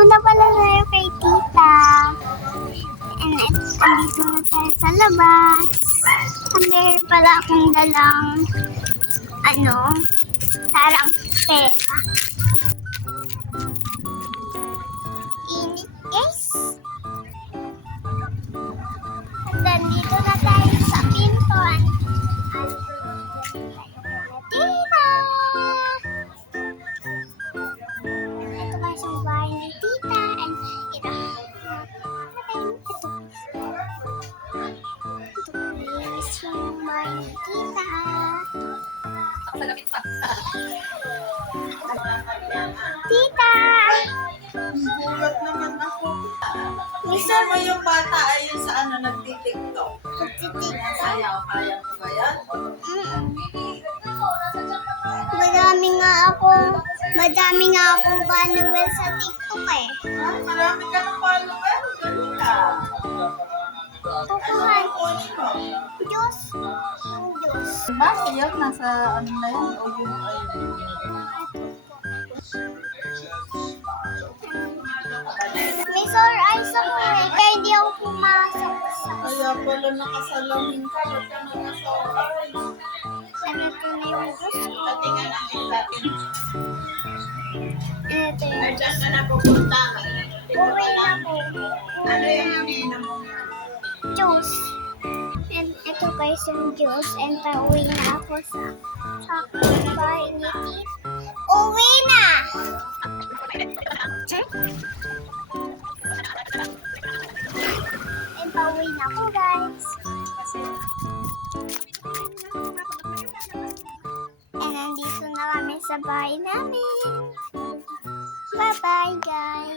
Punta pala tayo kay tita. And andito na tayo sa labas. Meron pala akong dalang, tarang pera. Init, guys. At nandito na tayo sa pintuan. Tita! Ito kasi yung bahay ni tita. And ito. Ito is yung bahay ni tita. Tita! Bulat naman ako. Miso Isa mo yung bata ayun sa nagtitiktok. Kaya ko ba yan? Madami nga akong follower sa TikTok eh. Marami ka ng follower. Galing ka. Kukuhan. Kunin mo. Diyos. Yung Diyos. Diba? Yun, nasa na yun. Audio mo ayun. May sore eyes ako eh. Kaya hindi ako pumasok sa... Kaya pala nakasalamin ka. Ba't ka nakasoray? Ito na yung gusto ko. Pati nga ng isa. Ito yung Diyan ka na pupunta. uwi na po. Ano yung hinina mo? Juice. And ito guys yung juice. And pauwi na ako sa bahay ni Tita. Uwi na! And pauwi na ako guys. And nandito na kami sa bahay namin. Bye-bye guys.